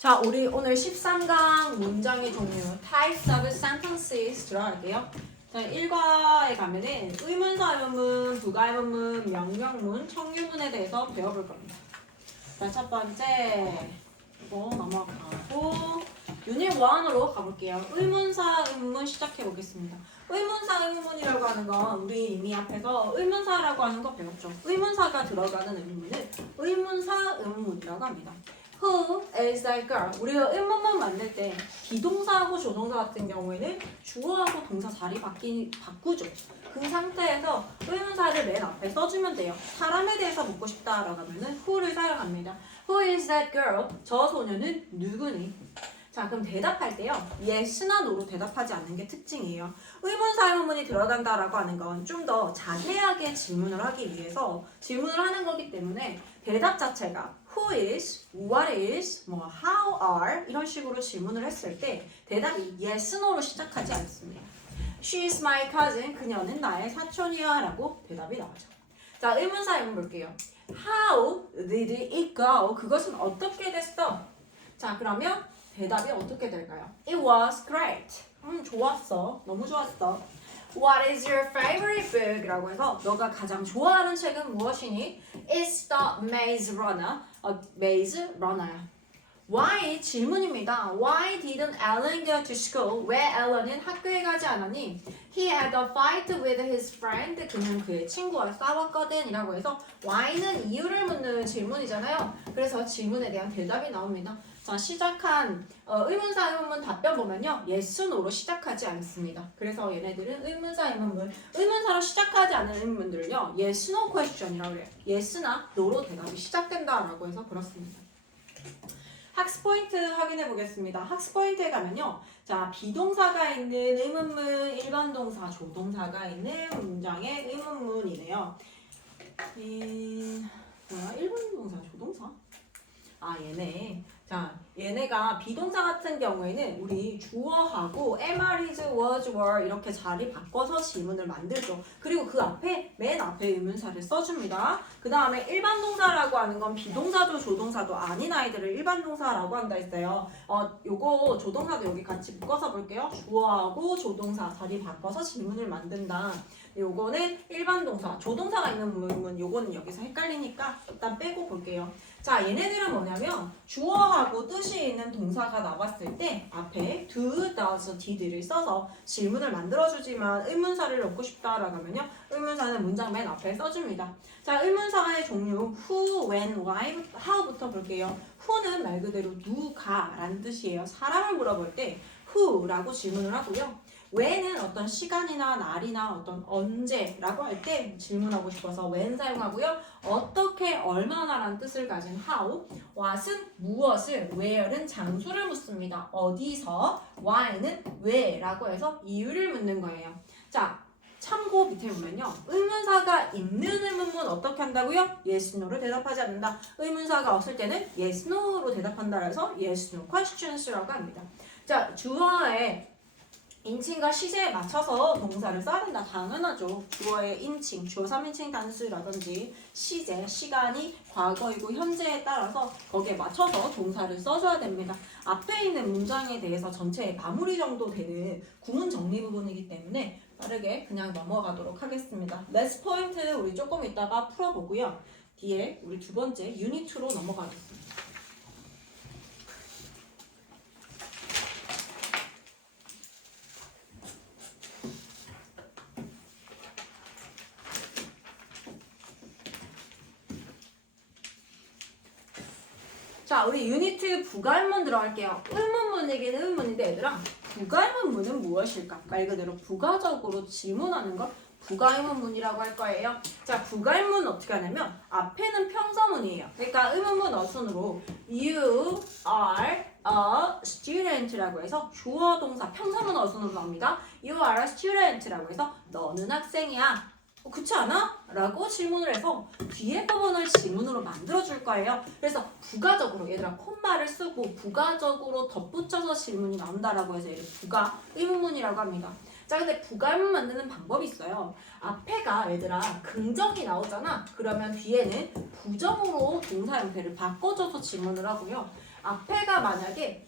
자, 우리 오늘 13강 문장의 종류 Types of Sentences 들어갈게요. 자, 1과에 가면은 의문사 의문문, 부가 의문문, 명령문, 청유문에 대해서 배워볼 겁니다. 자, 첫 번째 이거 넘어가고 유닛 1으로 가볼게요. 의문사 의문문 시작해 보겠습니다. 의문사 의문문이라고 하는 건 우리 이미 앞에서 의문사라고 하는 거 배웠죠. 의문사가 들어가는 의문문을 의문사 의문문이라고 합니다. Who is that girl? 우리가 의문문 만들 때 비동사하고 조동사 같은 경우에는 주어하고 동사 자리 바꾸죠. 그 상태에서 의문사를 맨 앞에 써주면 돼요. 사람에 대해서 묻고 싶다라고 하면은 who를 사용합니다. Who is that girl? 저 소녀는 누구니? 자, 그럼 대답할 때요. yes나 no로 대답하지 않는 게 특징이에요. 의문사 의문문이 들어간다라고 하는 건 좀 더 자세하게 질문을 하기 위해서 질문을 하는 거기 때문에 대답 자체가 who is, what is, 뭐 how are 이런 식으로 질문을 했을 때 대답이 yes, no로 시작하지 않습니다. She is my cousin. 그녀는 나의 사촌이야 라고 대답이 나오죠. 자, 의문사 의문문 볼게요. How did it go? 그것은 어떻게 됐어? 자, 그러면 대답이 어떻게 될까요? It was great. 좋았어. 너무 좋았어. What is your favorite book? 라고 해서 너가 가장 좋아하는 책은 무엇이니? It's the Maze Runner. Maze Runner야. Why? 질문입니다. Why didn't Alan go to school? 왜 앨런은 학교에 가지 않았니? He had a fight with his friend. 그는 그의 친구와 싸웠거든. 이라고 해서 why는 이유를 묻는 질문이잖아요. 그래서 질문에 대한 대답이 나옵니다. 자, 시작한 의문사 의문문 답변 보면요. yes, no로 시작하지 않습니다. 그래서 얘네들은 의문사 의문문, 의문사로 시작하지 않는 의문문들은요. yes, no question이라고 해요. yes나 no로 대답이 시작된다라고 해서 그렇습니다. 학습 포인트 확인해 보겠습니다. 학습 포인트에 가면요. 자, 비동사가 있는 의문문, 일반 동사, 조동사가 있는 문장의 의문문이네요. 일반 동사, 조동사? 얘네. 자, 얘네가 비동사 같은 경우에는 우리 주어하고 am, is, was, were 이렇게 자리 바꿔서 질문을 만들죠. 그리고 그 앞에 맨 앞에 의문사를 써줍니다. 그 다음에 일반 동사라고 하는 건 비동사도 조동사도 아닌 아이들을 일반 동사라고 한다 했어요. 요거 조동사도 여기 같이 묶어서 볼게요. 주어하고 조동사 자리 바꿔서 질문을 만든다. 요거는 일반 동사, 조동사가 있는 부분 요거는 여기서 헷갈리니까 일단 빼고 볼게요. 자, 얘네들은 뭐냐면 주어하고 뜻이 있는 동사가 나왔을 때 앞에 do, does, did를 써서 질문을 만들어주지만 의문사를 넣고 싶다라고 하면요. 의문사는 문장 맨 앞에 써줍니다. 자, 의문사의 종류 who, when, why, how부터 볼게요. who는 말 그대로 누가 라는 뜻이에요. 사람을 물어볼 때 who라고 질문을 하고요. when은 어떤 시간이나 날이나 어떤 언제라고 할 때 질문하고 싶어서 when 사용하고요. 어떻게, 얼마나라는 뜻을 가진 how, what은 무엇을, where는 장소를 묻습니다. 어디서, why는 왜라고 해서 이유를 묻는 거예요. 자, 참고 밑에 보면요. 의문사가 있는 의문문 어떻게 한다고요? yes, no로 대답하지 않는다. 의문사가 없을 때는 yes, no로 대답한다 해서 yes, no questions라고 합니다. 자, 주어의 인칭과 시제에 맞춰서 동사를 써야 된다. 당연하죠. 주어의 인칭, 주어 3인칭 단수라든지 시제, 시간이 과거이고 현재에 따라서 거기에 맞춰서 동사를 써줘야 됩니다. 앞에 있는 문장에 대해서 전체의 마무리 정도 되는 구문 정리 부분이기 때문에 빠르게 그냥 넘어가도록 하겠습니다. 레스 포인트 우리 조금 이따가 풀어보고요. 뒤에 우리 두 번째 유닛 2로 넘어가겠습니다. 자, 우리 유니트 부가의문문 들어갈게요. 의문문이긴 의문문인데 얘들아, 부가의문문은 무엇일까? 말 그대로 부가적으로 질문하는 것 부가의문문이라고 할 거예요. 자, 부가의문은 어떻게 하냐면 앞에는 평서문이에요. 그러니까 의문문 어순으로 You are a student라고 해서 주어 동사 평서문 어순으로 나옵니다. You are a student라고 해서 너는 학생이야. 그렇지 않아? 라고 질문을 해서 뒤에 부분을 질문으로 만들어줄 거예요. 그래서 부가적으로 얘들아 콤마를 쓰고 부가적으로 덧붙여서 질문이 나온다라고 해서 얘를 부가 의문문이라고 합니다. 자, 근데 부가의문 만드는 방법이 있어요. 앞에가 얘들아 긍정이 나오잖아. 그러면 뒤에는 부정으로 동사 형태를 바꿔줘서 질문을 하고요. 앞에가 만약에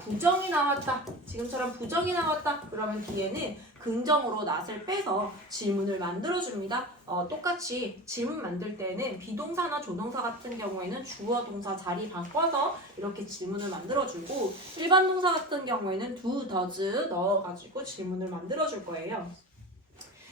부정이 나왔다. 지금처럼 부정이 나왔다. 그러면 뒤에는 긍정으로 낫을 빼서 질문을 만들어줍니다. 똑같이 질문 만들 때는 비동사나 조동사 같은 경우에는 주어 동사 자리 바꿔서 이렇게 질문을 만들어주고 일반 동사 같은 경우에는 do, does 넣어가지고 질문을 만들어줄 거예요.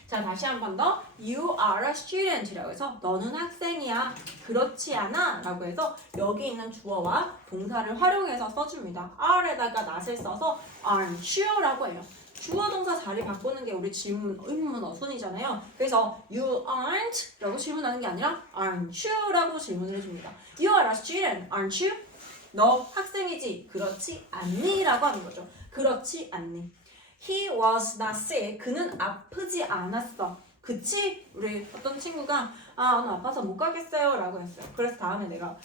자, 다시 한 번 더. You are a student라고 해서 너는 학생이야. 그렇지 않아? 라고 해서 여기 있는 주어와 동사를 활용해서 써줍니다. are에다가 not을 써서 aren't you? 라고 해요. 주어 동사 자리 바꾸는 게 우리 질문, 의문문 어순이잖아요. 그래서 you aren't? 라고 질문하는 게 아니라 aren't you? 라고 질문을 해줍니다. You are a student, aren't you? 너 학생이지? 그렇지 않니? 라고 하는 거죠. 그렇지 않니? He was not sick. 그는 아프지 않았어. 그치? 우리 어떤 친구가 오늘 아파서 못 가겠어요 라고 했어요. 그래서 다음에 내가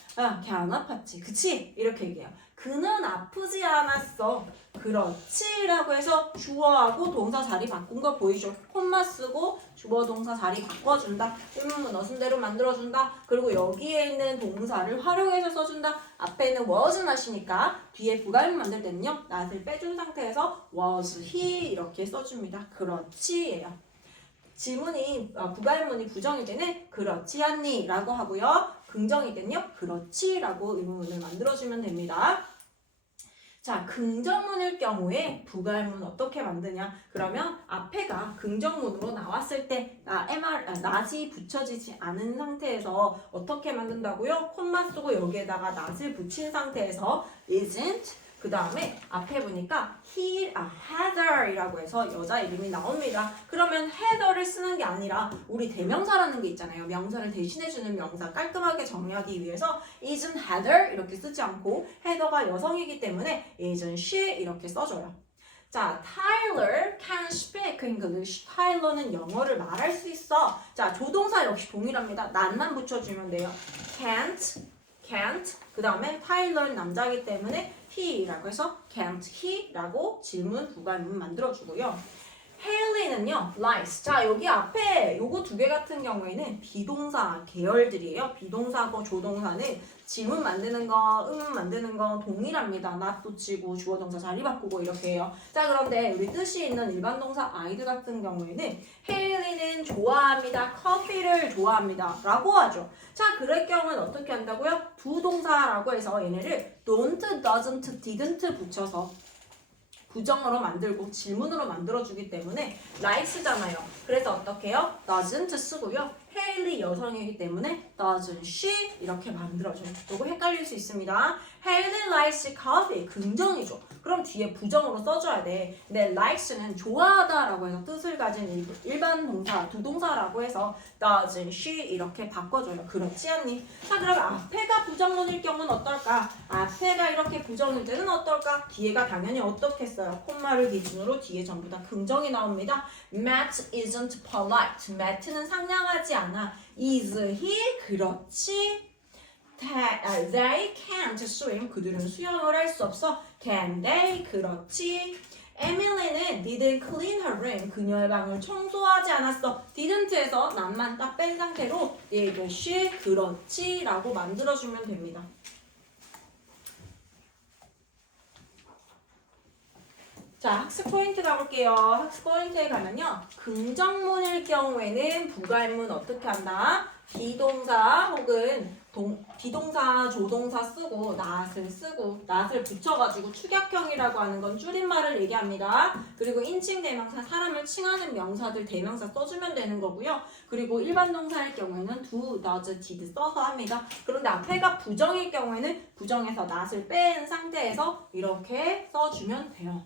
걔 안 아팠지. 그치? 이렇게 얘기해요. 그는 아프지 않았어. 그렇지? 라고 해서 주어하고 동사 자리 바꾼 거 보이죠? 콤마 쓰고 주어 동사 자리 바꿔준다. 의문문 어순대로 만들어준다. 그리고 여기에 있는 동사를 활용해서 써준다. 앞에는 was not이니까 뒤에 부가문 만들 때는요. not을 빼준 상태에서 was he 이렇게 써줍니다. 그렇지예요. 질문이 부가문이 부정이 되는 그렇지 않니? 라고 하고요. 긍정이 되는요. 그렇지 라고 의문문을 만들어주면 됩니다. 자, 긍정문일 경우에 부가문 어떻게 만드냐? 그러면 앞에가 긍정문으로 나왔을 때 not이 붙여지지 않은 상태에서 어떻게 만든다고요? 콤마 쓰고 여기에다가 not을 붙인 상태에서 isn't 그 다음에 앞에 보니까 Heather이라고 해서 여자 이름이 나옵니다. 그러면 Heather를 쓰는 게 아니라 우리 대명사라는 게 있잖아요. 명사를 대신해주는 명사 깔끔하게 정리하기 위해서 isn't Heather 이렇게 쓰지 않고 Heather가 여성이기 때문에 isn't she 이렇게 써줘요. 자, Tyler can speak English. 타일러는 영어를 말할 수 있어. 자, 조동사 역시 동일합니다. not만 붙여주면 돼요. can't 그 다음에 타일러는 남자이기 때문에 he라고 해서 can't he라고 질문 부가문 만들어주고요. Haley는요, likes. 자, 여기 앞에 요거 두 개 같은 경우에는 비동사 계열들이에요. 비동사고 조동사는 질문 만드는 거, 의문 만드는 거 동일합니다. not 붙이고 주어 동사 자리 바꾸고 이렇게 해요. 자, 그런데 우리 뜻이 있는 일반 동사 I'd 같은 경우에는 Haley는 좋아합니다. 커피를 좋아합니다. 라고 하죠. 자, 그럴 경우는 어떻게 한다고요? 두 동사라고 해서 얘네를 don't, doesn't, didn't 붙여서 부정어로 만들고 질문으로 만들어주기 때문에 likes잖아요. 그래서 어떻게 해요? doesn't 쓰고요. 헤일리 여성이기 때문에 doesn't she 이렇게 만들어줘요. 요거 헷갈릴 수 있습니다. Haley likes coffee 긍정이죠. 그럼 뒤에 부정으로 써줘야 돼. 근데 likes는 좋아하다라고 해서 뜻을 가진 일반 동사, 두 동사라고 해서 doesn't she 이렇게 바꿔줘요. 그렇지 않니? 자, 그럼 앞에가 부정문일 경우는 어떨까? 앞에가 이렇게 부정일 때는 어떨까? 뒤에가 당연히 어떻겠어요? 콤마를 기준으로 뒤에 전부 다 긍정이 나옵니다. Matt isn't polite. Matt는 상냥하지 않아. Is he? 그렇지. They can't swim. 그들은 수영을 할 수 없어. Can they? 그렇지. Emily는 didn't clean her room. 그녀의 방을 청소하지 않았어. didn't에서 난만 딱 뺀 상태로 did she? 그렇지 라고 만들어주면 됩니다. 자, 학습 포인트 가볼게요. 학습 포인트에 가면요. 긍정문일 경우에는 부가의문 어떻게 한다? 비동사 혹은 비동사, 조동사 쓰고 not을 붙여가지고 축약형이라고 하는 건 줄임말을 얘기합니다. 그리고 인칭 대명사, 사람을 칭하는 명사들 대명사 써주면 되는 거고요. 그리고 일반 동사일 경우에는 do, does, did 써서 합니다. 그런데 앞에가 부정일 경우에는 부정에서 not을 뺀 상태에서 이렇게 써주면 돼요.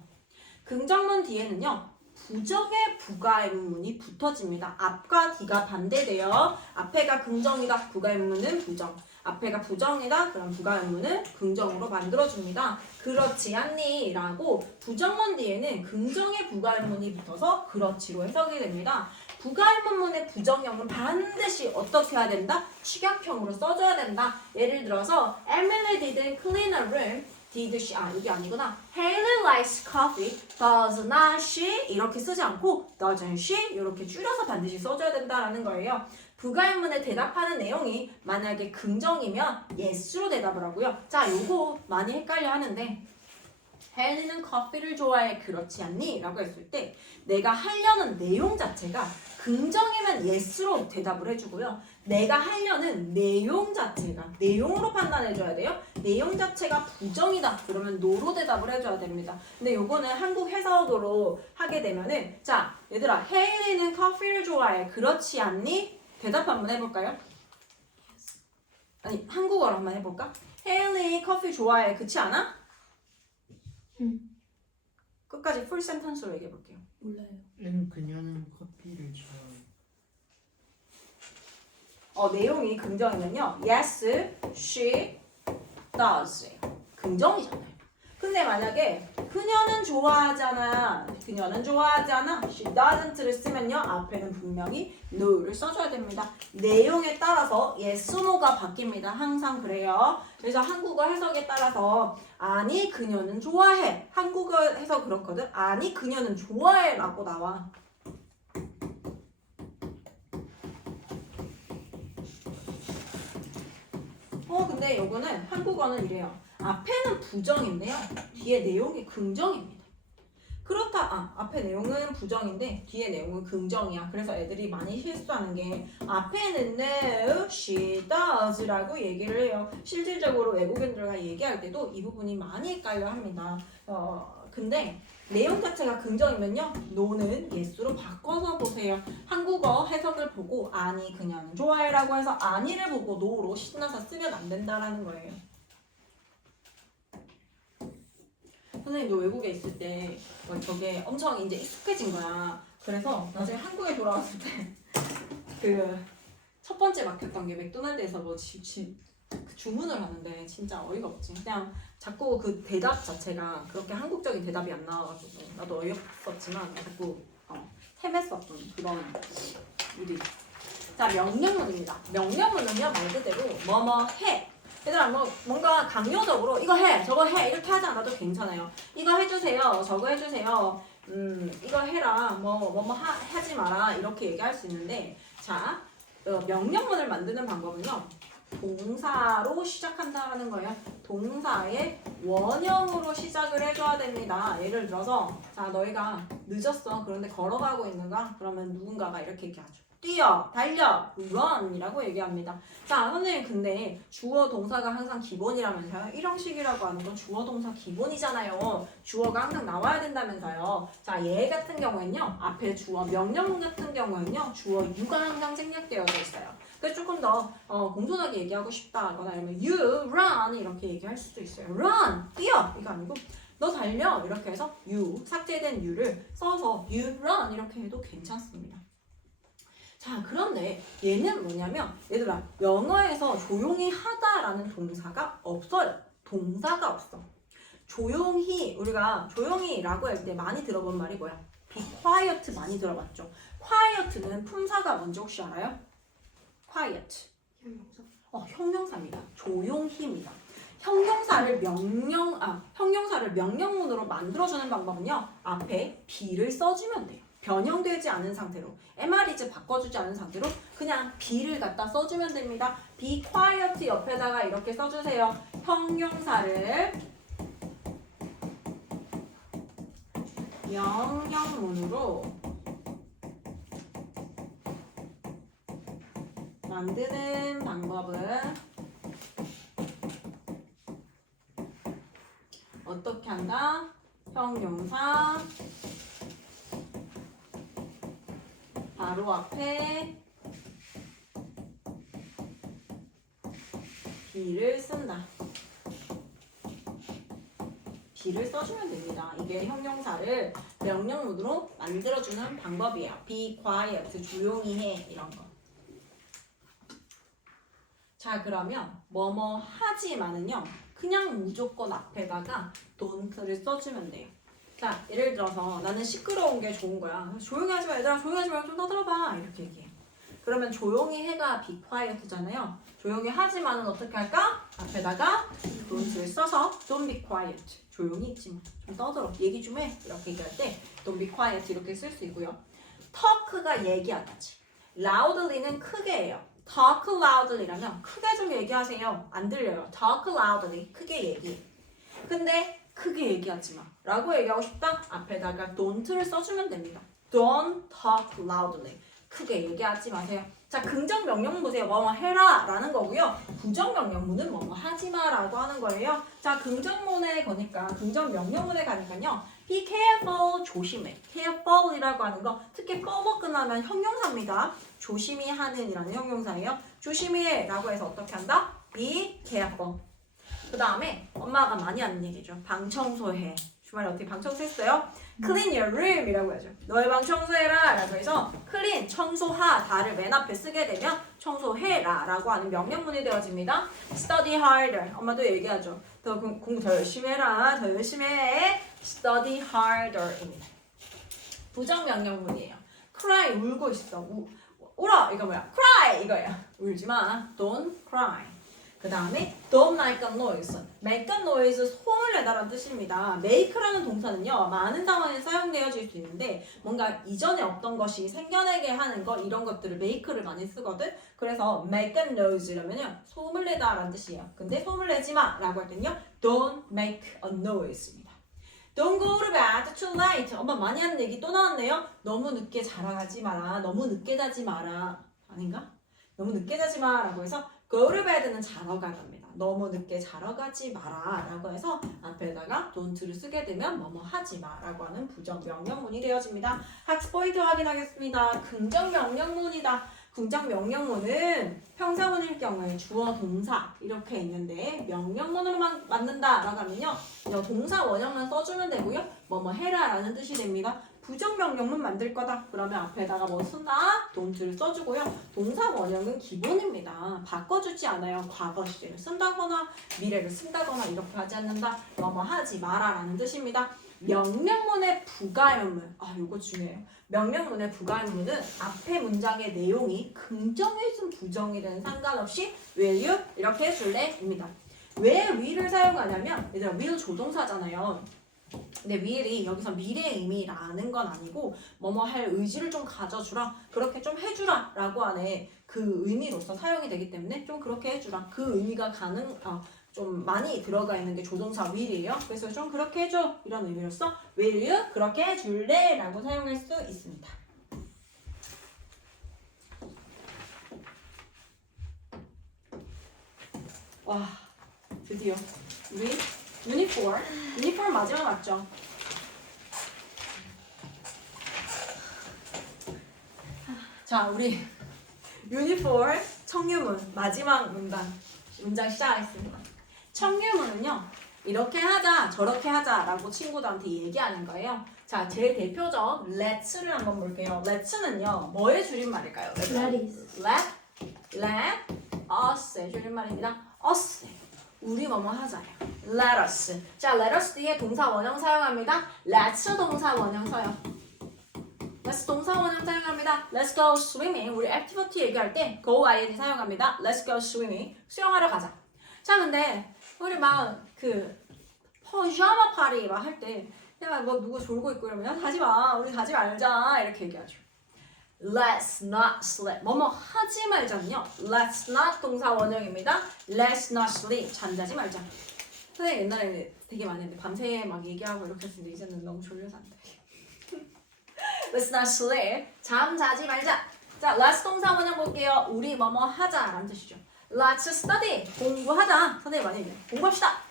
긍정문 뒤에는요. 부정의 부가의문이 붙어집니다. 앞과 뒤가 반대돼요. 앞에가 긍정이다. 부가의문은 부정. 앞에가 부정이다. 그럼 부가의문은 긍정으로 만들어줍니다. 그렇지 않니? 라고 부정문 뒤에는 긍정의 부가의문이 붙어서 그렇지로 해석이 됩니다. 부가의문문의 부정형은 반드시 어떻게 해야 된다? 축약형으로 써줘야 된다. 예를 들어서 Emily didn't clean her room. did she? 이게 아니구나. Haley likes coffee. Does not she? 이렇게 쓰지 않고 doesn't she? 이렇게 줄여서 반드시 써줘야 된다라는 거예요. 부가의문에 대답하는 내용이 만약에 긍정이면 yes로 대답을 하고요. 자, 요거 많이 헷갈려 하는데 헨리는 커피를 좋아해. 그렇지 않니? 라고 했을 때 내가 하려는 내용 자체가 긍정이면 yes로 대답을 해주고요. 내가 하려는 내용 자체가 내용으로 판단해줘야 돼요. 내용 자체가 부정이다. 그러면 no로 대답을 해줘야 됩니다. 근데 요거는 한국 해석으로 하게 되면은 자, 얘들아, 헨리는 커피를 좋아해. 그렇지 않니? 대답 한번 해볼까요? 아니, 한국어로 한번 해볼까? 헨리 커피 좋아해. 그렇지 않아? 끝까지 풀 센텐스로 얘기해 볼게요. 몰라요. 그녀는 커피를 좋아해. 내용이 긍정이면요. Yes, she does. 긍정이잖아요. 근데 만약에 그녀는 좋아하잖아. 그녀는 좋아하지 않아. She doesn't를 쓰면요. 앞에는 분명히 no를 써줘야 됩니다. 내용에 따라서 yes, no가 바뀝니다. 항상 그래요. 그래서 한국어 해석에 따라서 아니 그녀는 좋아해. 한국어 해석 그렇거든. 아니 그녀는 좋아해 라고 나와. 근데 요거는 한국어는 이래요. 앞에는 부정인데요. 뒤에 내용이 긍정입니다. 그렇다. 앞에 내용은 부정인데 뒤에 내용은 긍정이야. 그래서 애들이 많이 실수하는 게 앞에는 no, she does 라고 얘기를 해요. 실질적으로 외국인들과 얘기할 때도 이 부분이 많이 헷갈려 합니다. 근데 내용 자체가 긍정이면요. no는 yes로 바꿔서 보세요. 한국어 해석을 보고 아니 그녀는 좋아해라고 해서 아니를 보고 no로 신나서 쓰면 안 된다라는 거예요. 선생님도 외국에 있을 때 저게 엄청 이제 익숙해진 거야. 그래서 나중에 한국에 돌아왔을 때 그 첫 번째 막혔던 게 맥도날드에서 뭐 주문을 하는데 진짜 어이가 없지. 그냥 자꾸 그 대답 자체가 그렇게 한국적인 대답이 안 나와가지고 나도 어이없었지만 자꾸 헤맸었던 그런 일이. 자, 명령문입니다. 명령문은요 말 그대로 뭐뭐 해. 얘들아 뭔가 강요적으로 이거 해 저거 해 이렇게 하지 않아도 괜찮아요. 이거 해주세요 저거 해주세요 이거 해라 뭐 하지 마라 이렇게 얘기할 수 있는데 자 명령문을 만드는 방법은요 동사로 시작한다라는 거예요. 동사의 원형으로 시작을 해줘야 됩니다. 예를 들어서 자 너희가 늦었어. 그런데 걸어가고 있는 거야. 그러면 누군가가 이렇게 얘기하죠. 뛰어, 달려, run 이라고 얘기합니다. 자, 선생님 근데 주어 동사가 항상 기본이라면서요? 일형식이라고 하는 건 주어 동사 기본이잖아요. 주어가 항상 나와야 된다면서요. 자, 얘 같은 경우에는요. 앞에 주어, 명령문 같은 경우에는요. 주어 you가 항상 생략되어져 있어요. 그래서 조금 더 공손하게 얘기하고 싶다거나 아니면 you run 이렇게 얘기할 수도 있어요. run, 뛰어 이거 아니고 너 달려 이렇게 해서 you, 삭제된 you를 써서 you run 이렇게 해도 괜찮습니다. 자, 그런데 얘는 뭐냐면 얘들아 영어에서 조용히 하다라는 동사가 없어요. 동사가 없어. 조용히 우리가 조용히라고 할 때 많이 들어본 말이 뭐야? be quiet 많이 들어봤죠. quiet는 품사가 뭔지 혹시 알아요? quiet. 형용사입니다. 조용히입니다. 형용사를 명령문으로 만들어주는 방법은요. 앞에 be를 써주면 돼요. 변형되지 않은 상태로 MR이즈 바꿔주지 않은 상태로 그냥 be를 갖다 써주면 됩니다. be quiet 옆에다가 이렇게 써주세요. 형용사를 명령문으로 만드는 방법은 어떻게 한다? 형용사 바로 앞에 be를 쓴다. be를 써주면 됩니다. 이게 형용사를 명령문으로 만들어주는 방법이에요. be quiet, 조용히 해 이런 거. 자, 그러면 뭐뭐 하지만은요. 그냥 무조건 앞에다가 don't를 써주면 돼요. 자, 예를 들어서 나는 시끄러운 게 좋은 거야. 조용히 하지 마, 얘들아. 조용히 하지 말고 좀 떠들어봐. 이렇게 얘기해. 그러면 조용히 해가 be quiet잖아요. 조용히 하지만은 어떻게 할까? 앞에다가 don't를 써서 don't be quiet. 조용히 있지 마. 좀 떠들어. 얘기 좀 해. 이렇게 얘기할 때 don't be quiet 이렇게 쓸 수 있고요. talk가 얘기하다지. loudly는 크게예요. talk loudly라면 크게 좀 얘기하세요. 안 들려요. talk loudly 크게 얘기. 근데 크게 얘기하지 마 라고 얘기하고 싶다? 앞에다가 don't를 써주면 됩니다. Don't talk loudly. 크게 얘기하지 마세요. 자, 긍정 명령문 보세요. 뭐뭐 해라 라는 거고요. 부정 명령문은 뭐뭐 하지 마라고 하는 거예요. 자, 긍정문에 거니까 긍정 명령문에 가니까요. Be careful 조심해. careful이라고 하는 거 특히 fal로 끝나면 형용사입니다. 조심히 하는 이라는 형용사예요. 조심히 해 라고 해서 어떻게 한다? Be careful. 그 다음에 엄마가 많이 하는 얘기죠. 방 청소해. 주말에 어떻게 방 청소했어요? Clean your room 이라고 하죠. 너의 방 청소해라 라고 해서 clean, 청소하, 다를 맨 앞에 쓰게 되면 청소해라 라고 하는 명령문이 되어집니다. Study harder. 엄마도 얘기하죠. 더 공부 더 열심히 해라. 더 열심히 해. Study harder 입니다. 부정 명령문이에요. Cry, 울고 있어. 울어. 이거 뭐야? Cry 이거야. 울지 마. Don't cry. 그 다음에 don't make a noise. make a noise 소음을 내다라는 뜻입니다. make라는 동사는요. 많은 상황에 사용되어질 수 있는데 뭔가 이전에 없던 것이 생겨나게 하는 거 이런 것들을 make를 많이 쓰거든. 그래서 make a noise라면요. 소음을 내다라는 뜻이에요. 근데 소음을 내지 마 라고 할 때는요. don't make a noise입니다. Don't go to bed too late. 엄마 많이 하는 얘기 또 나왔네요. 너무 늦게 자러 가지 마라. 너무 늦게 자지 마라. 아닌가? 너무 늦게 자지 마 라고 해서 go to bed는 자러 가랍니다. 너무 늦게 자러 가지 마라 라고 해서 앞에다가 don't를 쓰게 되면 뭐뭐 하지 마 라고 하는 부정 명령문이 되어집니다. 학습 포인트 확인하겠습니다. 긍정 명령문이다. 긍정 명령문은 평사문일 경우에 주어 동사 이렇게 있는데 명령문으로만 만든다 라고 하면요. 동사 원형만 써주면 되고요. 뭐뭐 해라 라는 뜻이 됩니다. 부정 명령문 만들 거다. 그러면 앞에다가 뭐 쓴다? don't를 써주고요. 동사 원형은 기본입니다. 바꿔주지 않아요. 과거 시제를 쓴다거나 미래를 쓴다거나 이렇게 하지 않는다. 뭐뭐 하지 마라 라는 뜻입니다. 명령문의 부가연문. 요거 중요해요. 명령문의 부가연문은 앞에 문장의 내용이 긍정이든 부정이든 상관없이 will you 이렇게 해줄래입니다. 왜 will을 사용하냐면 얘들아 will 조동사잖아요. 근데 will이 여기서 미래의 의미라는 건 아니고 뭐뭐 할 의지를 좀 가져주라 그렇게 좀 해주라 라고 하는 그 의미로서 사용이 되기 때문에 좀 그렇게 해주라 그 의미가 좀 많이 들어가 있는 게 조동사 will이에요. 그래서 좀 그렇게 해줘 이런 의미로서 will you 그렇게 해줄래 라고 사용할 수 있습니다. 와 드디어 우리 유닛 4 유닛 4 마지막 맞죠? 자 우리 유닛 4 청유문 마지막 문장 시작하겠습니다. 청유문은요 이렇게 하자 저렇게 하자 라고 친구들한테 얘기하는 거예요. 자 제일 대표적 let's를 한번 볼게요. let's는요 뭐의 줄임말일까요? let us의 줄임말입니다. us 우리 뭐뭐 하자요. let us. 자, let us 뒤에 동사 원형 사용합니다. let's 동사 원형 사용. let's 동사 원형 사용합니다. let's go swimming. 우리 액티비티 얘기할 때 go ing 사용합니다. let's go swimming. 수영하러 가자. 자, 근데 우리 막 퍼자마 파리 막 할 때 그냥 뭐 누구 졸고 있고 이러면 가지 마. 우리 가지 말자. 이렇게 얘기하죠. Let's not sleep. 뭐뭐 하지 말자는요. Let's not 동사 원형입니다. Let's not sleep. 잠자지 말자. 선생님 옛날에 되게 많이 했는데 밤새 막 얘기하고 이렇게 했는데 이제는 너무 졸려서 안 돼. Let's not sleep. 잠자지 말자. 자, let's 동사 원형 볼게요. 우리 뭐뭐 하자라는 뜻이죠. Let's study. 공부하자. 선생님 많이 얘기해요. 공부합시다.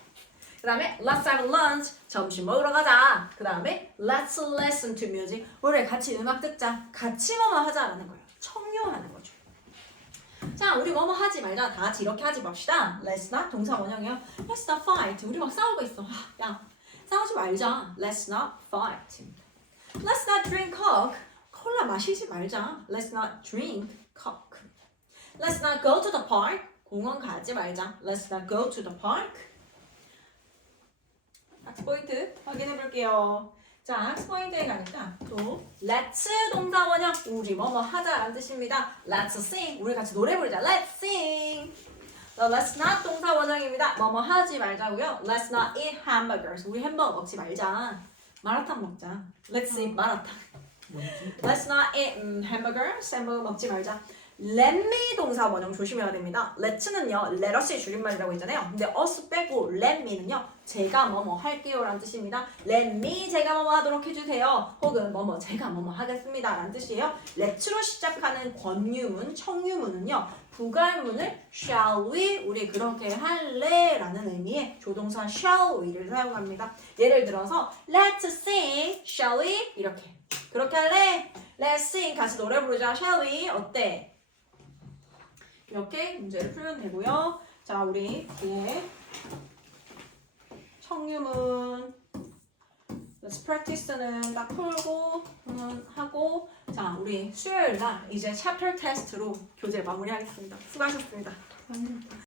그 다음에 let's have lunch. 점심 먹으러 가자. 그 다음에 let's listen to music. 우리 같이 음악 듣자. 같이 뭐뭐 하자라는 거예요. 청유하는 거죠. 자, 우리 뭐뭐 하지 말자. 다 같이 이렇게 하지 맙시다. Let's not 동사 원형이에요. Let's not fight. 우리 막 싸우고 있어. 야, 싸우지 말자. Let's not fight. Let's not drink coke. 콜라 마시지 말자. Let's not drink coke. Let's not go to the park. 공원 가지 말자. Let's not go to the park. 학습 포인트 확인해 볼게요. 자, 학습 포인트에 가니까 또 let's 동사 원형 우리 뭐뭐 하자라는 뜻입니다. Let's sing. 우리 같이 노래 부르자. Let's sing. Let's not 동사 원형입니다. 뭐뭐 하지 말자고요. Let's not eat hamburgers. 우리 햄버거 먹지 말자. 마라탕 먹자. Let's eat 마라탕. 뭐지? Let's not eat hamburger. 햄버거 먹지 말자. Let me 동사 원형 조심해야 됩니다. Let'는요, let us의 줄임말이라고 했잖아요. 근데 us 빼고 let me는요, 제가 뭐뭐 할게요 라는 뜻입니다. Let me 제가 뭐뭐 하도록 해주세요. 혹은 뭐뭐 제가 뭐뭐 하겠습니다 라는 뜻이에요. let로 시작하는 권유문, 청유문은요, 부가문을 shall we, 우리 그렇게 할래 라는 의미의 조동사 shall we를 사용합니다. 예를 들어서 let's sing, shall we? 이렇게. 그렇게 할래? Let's sing, 같이 노래 부르자, shall we? 어때? 이렇게 문제를 풀면 되고요. 자, 우리 뒤에 청유문 Let's practice는 딱 풀고 하고 자, 우리 수요일 날 이제 챕터 테스트로 교재 마무리하겠습니다. 수고하셨습니다.